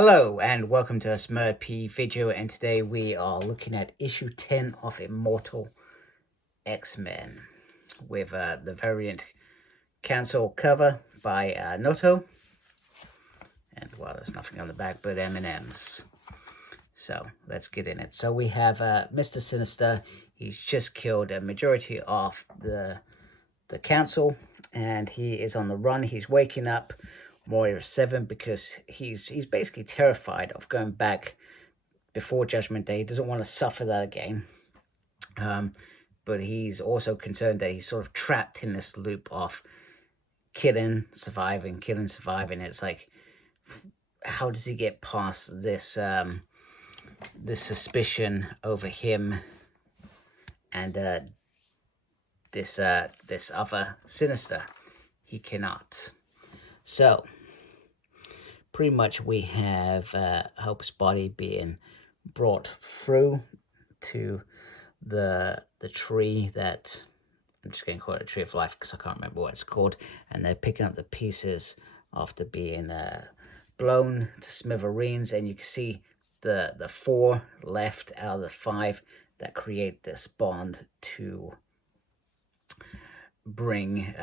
Hello and welcome to a Smurp video, and today we are looking at issue 10 of Immortal X-Men with the variant cancel cover by Noto, and well, there's nothing on the back but M&Ms. So let's get in it. So we have Mr. Sinister. He's just killed a majority of the council, and he is on the run. He's waking up Warrior 7 because he's basically terrified of going back before Judgment Day. He doesn't want to suffer that again. But he's also concerned that he's sort of trapped in this loop of killing, surviving. It's like, how does he get past this this suspicion over him and this other Sinister? He cannot. So pretty much we have Hope's body being brought through to the tree that I'm just going to call it a tree of life because I can't remember what it's called, and they're picking up the pieces after being blown to smithereens, and you can see the 4 left out of the 5 that create this bond to bring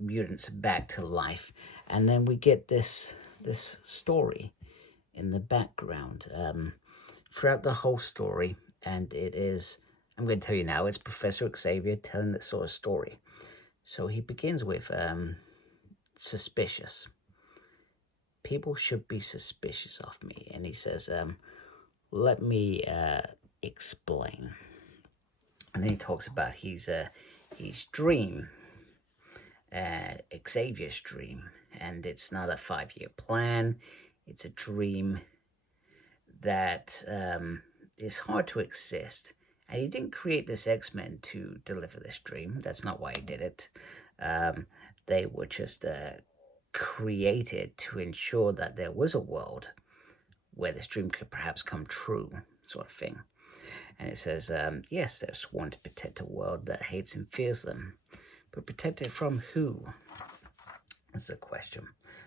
mutants back to life. And then we get this story in the background throughout the whole story, and it is, I'm going to tell you now, it's Professor Xavier telling this sort of story. So he begins with suspicious. People should be suspicious of me. And he says, let me explain. And then he talks about his dream, Xavier's dream. And it's not a 5-year plan. It's a dream that is hard to exist. And he didn't create this X-Men to deliver this dream. That's not why he did it. They were just created to ensure that there was a world where this dream could perhaps come true, sort of thing. And it says, yes, they're sworn to protect a world that hates and fears them. But protect it from who? That's the question.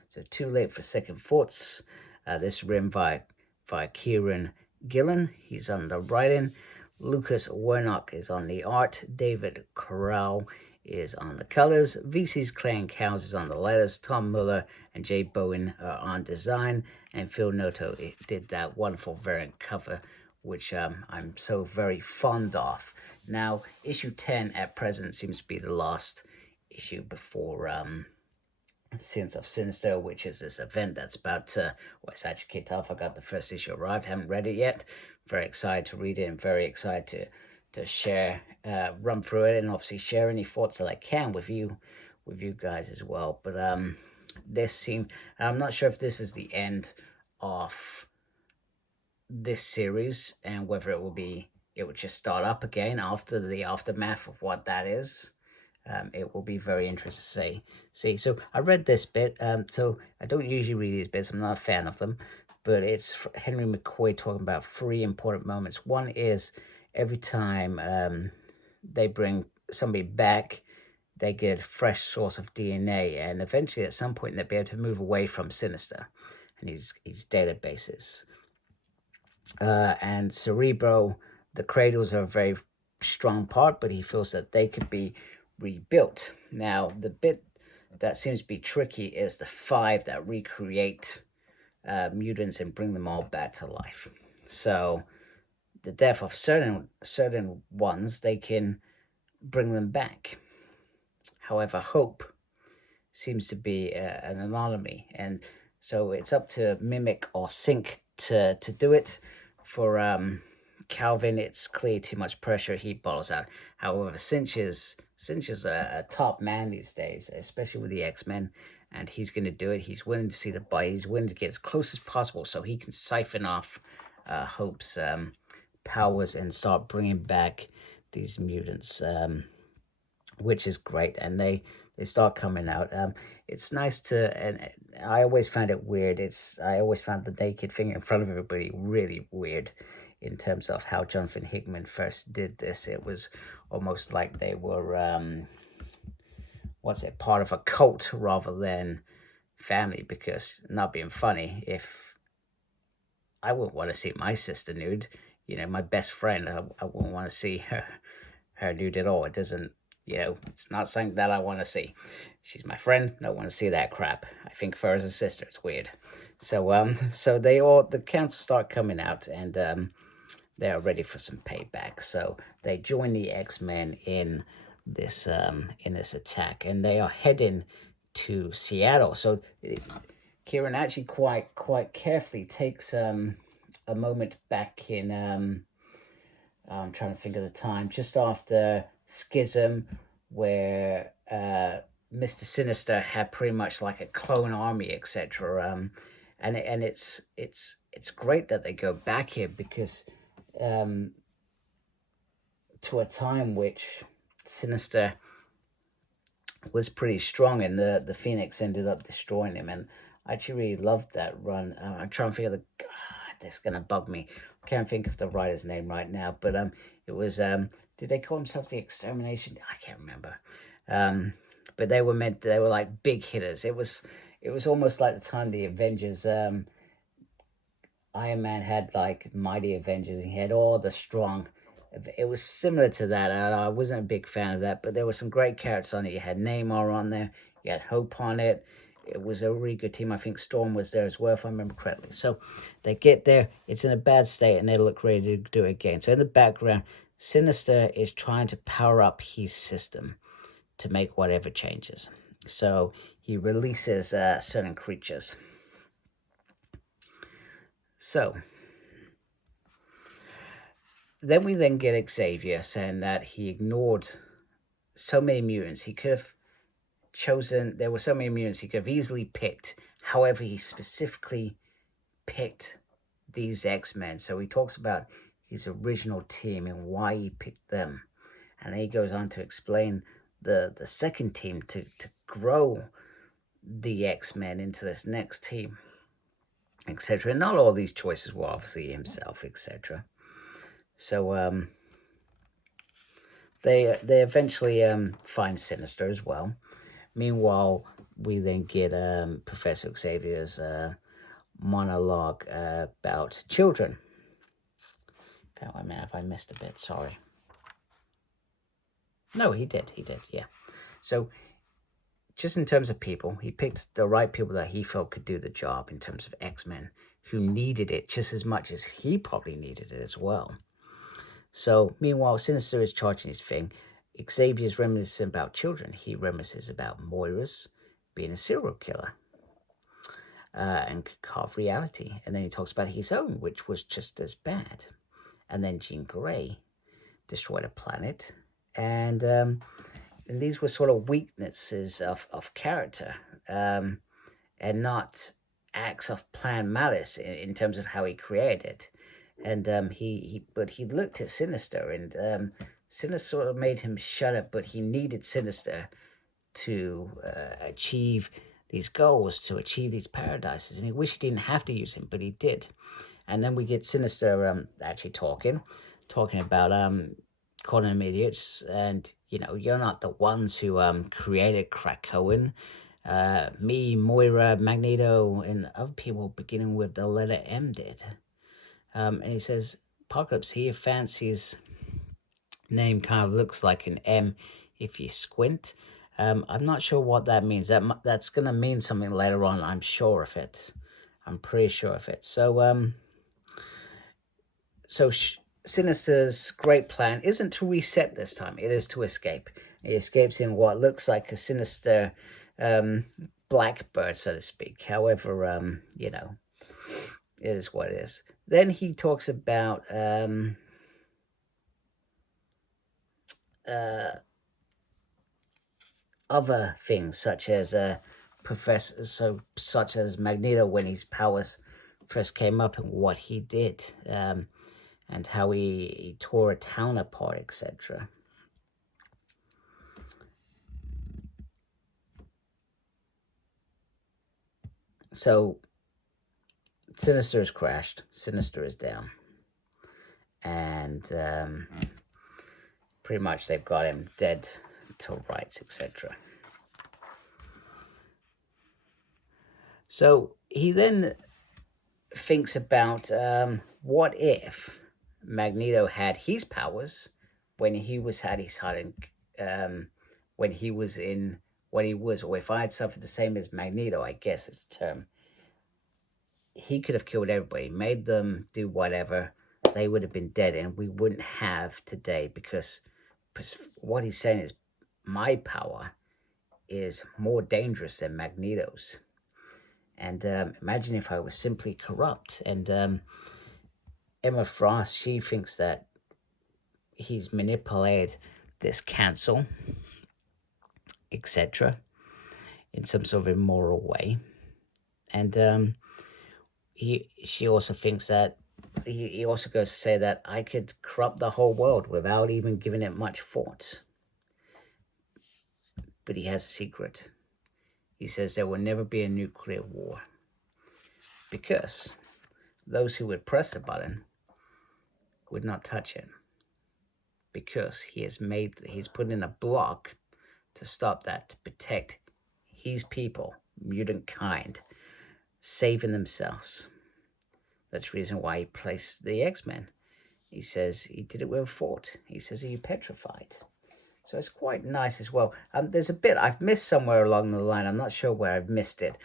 So too late for second thoughts. This written by Kieron Gillen. He's on the writing. Lucas Werneck is on the art. David Corral is on the colors. VC's Clan Cows is on the letters. Tom Muller and Jay Bowen are on design. And Phil Noto did that wonderful variant cover, which I'm so very fond of. Now, issue 10 at present seems to be the last issue before Sins of Sinister, which is this event that's about to, well, it's actually kicked off. I got the first issue arrived, haven't read it yet. Very excited to read it and very excited to share, run through it, and obviously share any thoughts that I can with you guys as well. But this seemed, I'm not sure if this is the end of this series and whether it would just start up again after the aftermath of what that is. It will be very interesting to see. So I read this bit. So I don't usually read these bits. I'm not a fan of them. But it's Henry McCoy talking about 3 important moments. One is every time they bring somebody back, they get a fresh source of DNA. And eventually at some point they'll be able to move away from Sinister and his databases. And Cerebro, the cradles are a very strong part, but he feels that they could be rebuilt. Now, the bit that seems to be tricky is the 5 that recreate mutants and bring them all back to life. So the death of certain ones, they can bring them back. However, Hope seems to be an anomaly, and so it's up to Mimic or Sync to do it. For Calvin, it's clear too much pressure, he bottles out. However, Cinch is a top man these days, especially with the X-Men, and he's going to do it. He's willing to see the bite. He's willing to get as close as possible so he can siphon off Hope's powers and start bringing back these mutants, which is great. And they start coming out. It's nice to, and I always found it weird. I always found the naked thing in front of everybody really weird in terms of how Jonathan Hickman first did this. It was almost like they were, part of a cult rather than family, because, not being funny, if I wouldn't want to see my sister nude. You know, my best friend, I wouldn't want to see her nude at all. It doesn't, you know, it's not something that I want to see. She's my friend. I don't want to see that crap. I think of her as a sister. It's weird. So so the council start coming out, and they are ready for some payback. So they join the X-Men in this attack, and they are heading to Seattle. So Kieron actually quite carefully takes a moment back in I'm trying to think of the time, just after Schism, where Mr. Sinister had pretty much like a clone army, etc. And it's great that they go back here, because um, to a time which Sinister was pretty strong, and the Phoenix ended up destroying him. And I actually really loved that run. I'm trying to figure this is gonna bug me. I can't think of the writer's name right now, but it was did they call themselves the Extermination? I can't remember. But they were like big hitters. It was almost like the time the Avengers. Iron Man had like Mighty Avengers. He had all the strong. It was similar to that. I wasn't a big fan of that, but there were some great characters on it. You had Namor on there. You had Hope on it. It was a really good team. I think Storm was there as well, if I remember correctly. So they get there. It's in a bad state, and they look ready to do it again. So in the background, Sinister is trying to power up his system to make whatever changes. So he releases certain creatures. So then we get Xavier saying that he ignored so many mutants. He could have chosen, there were so many mutants he could have easily picked. However, he specifically picked these X-Men. So he talks about his original team and why he picked them. And then he goes on to explain the second team to grow the X-Men into this next team, etc. And not all these choices were obviously himself, etc. So they eventually find Sinister as well. Meanwhile, we then get Professor Xavier's monologue about children. Wait a minute, I missed a bit, sorry. No, he did, yeah. So, just in terms of people, he picked the right people that he felt could do the job in terms of X-Men, who needed it just as much as he probably needed it as well. So, meanwhile, Sinister is charging his thing. Xavier's reminiscing about children. He reminisces about Moira's being a serial killer and could carve reality. And then he talks about his own, which was just as bad. And then Jean Grey destroyed a planet. And these were sort of weaknesses of character and not acts of planned malice in terms of how he created it. And he looked at Sinister, and Sinister sort of made him shut up, but he needed Sinister to achieve these goals, to achieve these paradises, and he wished he didn't have to use him, but he did. And then we get Sinister actually talking about calling them idiots, and you know, you're not the ones who created Krakoan. Me, Moira, Magneto, and other people beginning with the letter M did. And he says, Apocalypse, he fancies name kind of looks like an M if you squint. I'm not sure what that means. That's going to mean something later on. I'm sure of it. I'm pretty sure of it. So, Sinister's great plan isn't to reset this time. It is to escape. He escapes in what looks like a sinister blackbird, so to speak. However, you know, it is what it is. Then he talks about other things, such as such as Magneto when his powers first came up, and what he did, and how he tore a town apart, etc. So Sinister has crashed. Sinister is down, and pretty much they've got him dead to rights, etc. So he then thinks about what if Magneto had his powers when he was had his heart when he was in what he was, or if I had suffered the same as Magneto, I guess is the term. He could have killed everybody, made them do whatever. They would have been dead, and we wouldn't have today because what he's saying is my power is more dangerous than Magneto's. And imagine if I was simply corrupt. And Emma Frost, she thinks that he's manipulated this council, etc., in some sort of immoral way. And she also thinks that he also goes to say that I could corrupt the whole world without even giving it much thought. But he has a secret. He says there will never be a nuclear war because those who would press the button would not touch it, because he's put in a block to stop that, to protect his people, mutant kind, saving themselves. That's the reason why he placed the X-Men. He says he did it with a thought. He says, are you petrified? So it's quite nice as well. There's a bit I've missed somewhere along the line. I'm not sure where I've missed it.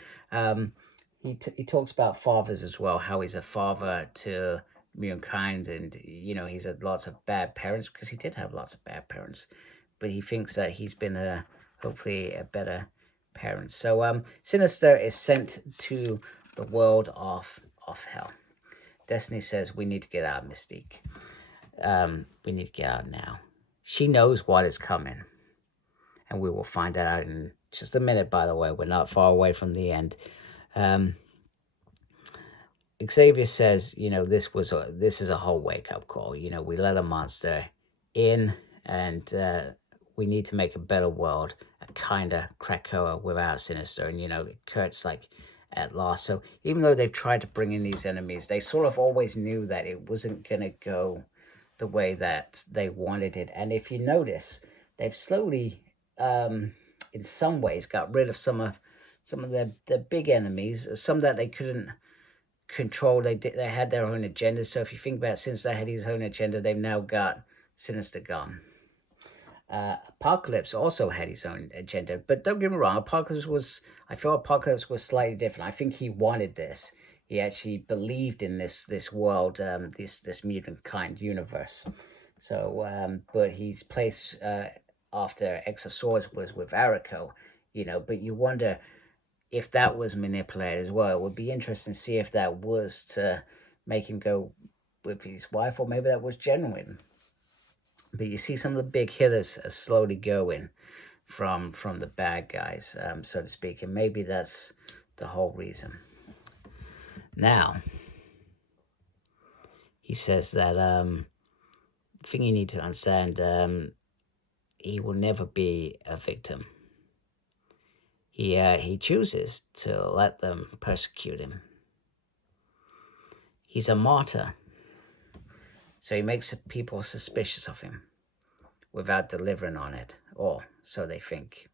He talks about fathers as well, how he's a father to mankind, and he's had lots of bad parents, because he did have lots of bad parents, but he thinks that he's been hopefully a better parent. So Sinister is sent to the world of hell. Destiny says we need to get out, Mystique. We need to get out now. She knows what is coming, and we will find that out in just a minute. By the way, we're not far away from the end. Xavier says, this is a whole wake-up call. We let a monster in, and we need to make a better world, a kinder Krakoa without Sinister. And Kurt's like at loss. So even though they've tried to bring in these enemies, they sort of always knew that it wasn't gonna go the way that they wanted it. And if you notice, they've slowly, in some ways, got rid of some of the big enemies, some that they couldn't control. They had their own agenda. So if you think about, since they had his own agenda, they've now got Sinister gone. Apocalypse also had his own agenda, but don't get me wrong, I feel Apocalypse was slightly different. I think he wanted this. He actually believed in this world, this mutant kind universe. So, but his place after X of Swords was with Arico, but you wonder if that was manipulated as well. It would be interesting to see if that was to make him go with his wife, or maybe that was genuine. But you see some of the big hitters are slowly going from the bad guys, so to speak, and maybe that's the whole reason. Now, he says that the thing you need to understand, he will never be a victim. He chooses to let them persecute him. He's a martyr. So he makes people suspicious of him without delivering on it, or so they think.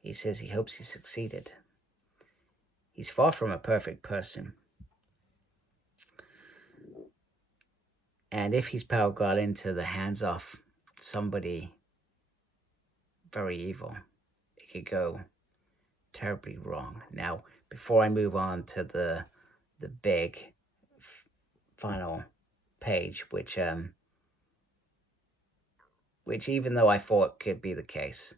He says he hopes he succeeded. He's far from a perfect person. And if his power got into the hands of somebody very evil, it could go terribly wrong. Now, before I move on to the big final page, which even though I thought could be the case,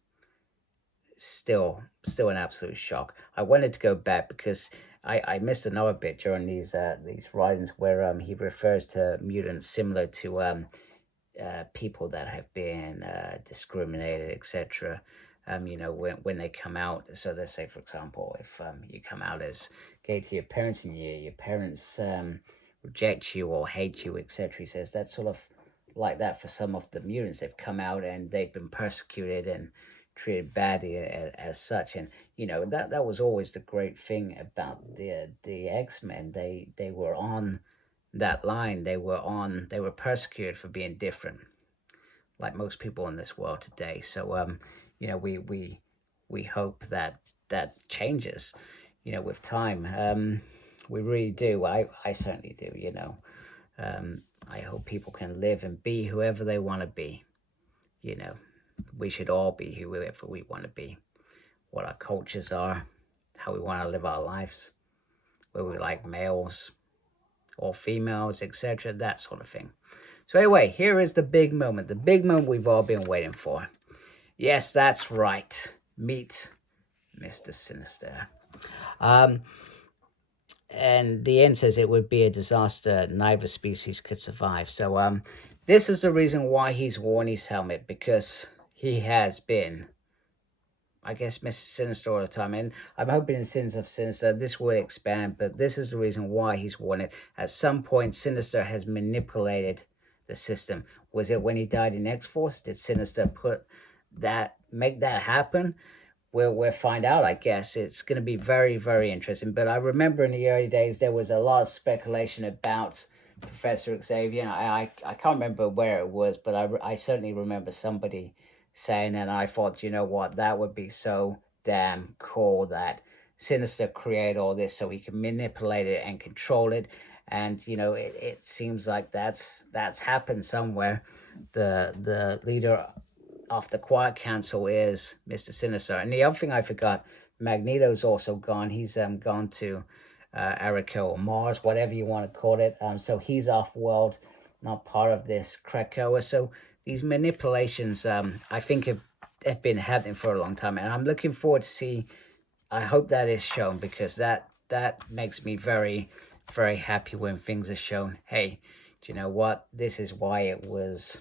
still an absolute shock. I wanted to go back because I missed another bit during these writings where he refers to mutants similar to people that have been discriminated, etc. When they come out. So let's say, for example, if you come out as gay to your parents and your parents reject you or hate you, etc. He says that's sort of like that for some of the mutants. They've come out and they've been persecuted and treated badly as such. And that was always the great thing about the X-Men. They were on that line. They were persecuted for being different, like most people in this world today. So we hope that changes with time. We really do. I certainly do, you know. I hope people can live and be whoever they want to be. You know, we should all be whoever we want to be, what our cultures are, how we want to live our lives, whether we like males or females, etc., that sort of thing. So anyway, here is the big moment we've all been waiting for. Yes, that's right. Meet Mr. Sinister. And the end says it would be a disaster. Neither species could survive. So this is the reason why he's worn his helmet, because he has been, I guess, Mr. Sinister all the time. And I'm hoping in Sins of Sinister this will expand, but this is the reason why he's worn it. At some point, Sinister has manipulated the system. Was it when he died in X-Force? Did Sinister make that happen? We'll find out, I guess. It's going to be very, very interesting. But I remember in the early days, there was a lot of speculation about Professor Xavier. I can't remember where it was, but I certainly remember somebody saying, and I thought, you know what, that would be so damn cool that Sinister create all this so he can manipulate it and control it. And, you know, it seems like that's happened somewhere. The leader of the Quiet Council is Mr. Sinister. And the other thing I forgot, Magneto's also gone. He's gone to Erico or Mars, whatever you want to call it. So he's off-world, not part of this Krakoa. So these manipulations, I think, have been happening for a long time. And I'm looking forward to see, I hope that is shown, because that makes me very, very happy when things are shown. Hey, do you know what? This is why it was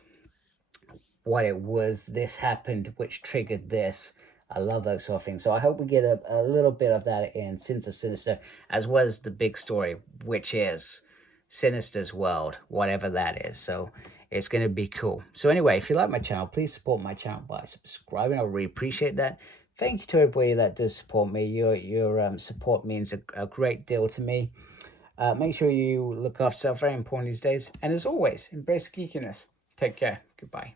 what it was, this happened, which triggered this. I love those sort of things. So I hope we get a little bit of that in Sins of Sinister, as well as the big story, which is Sinister's world, whatever that is. So it's going to be cool. So anyway, if you like my channel, please support my channel by subscribing. I really appreciate that. Thank you to everybody that does support me. Your support means a great deal to me. Make sure you look after yourself, very important these days. And as always, embrace geekiness. Take care. Goodbye.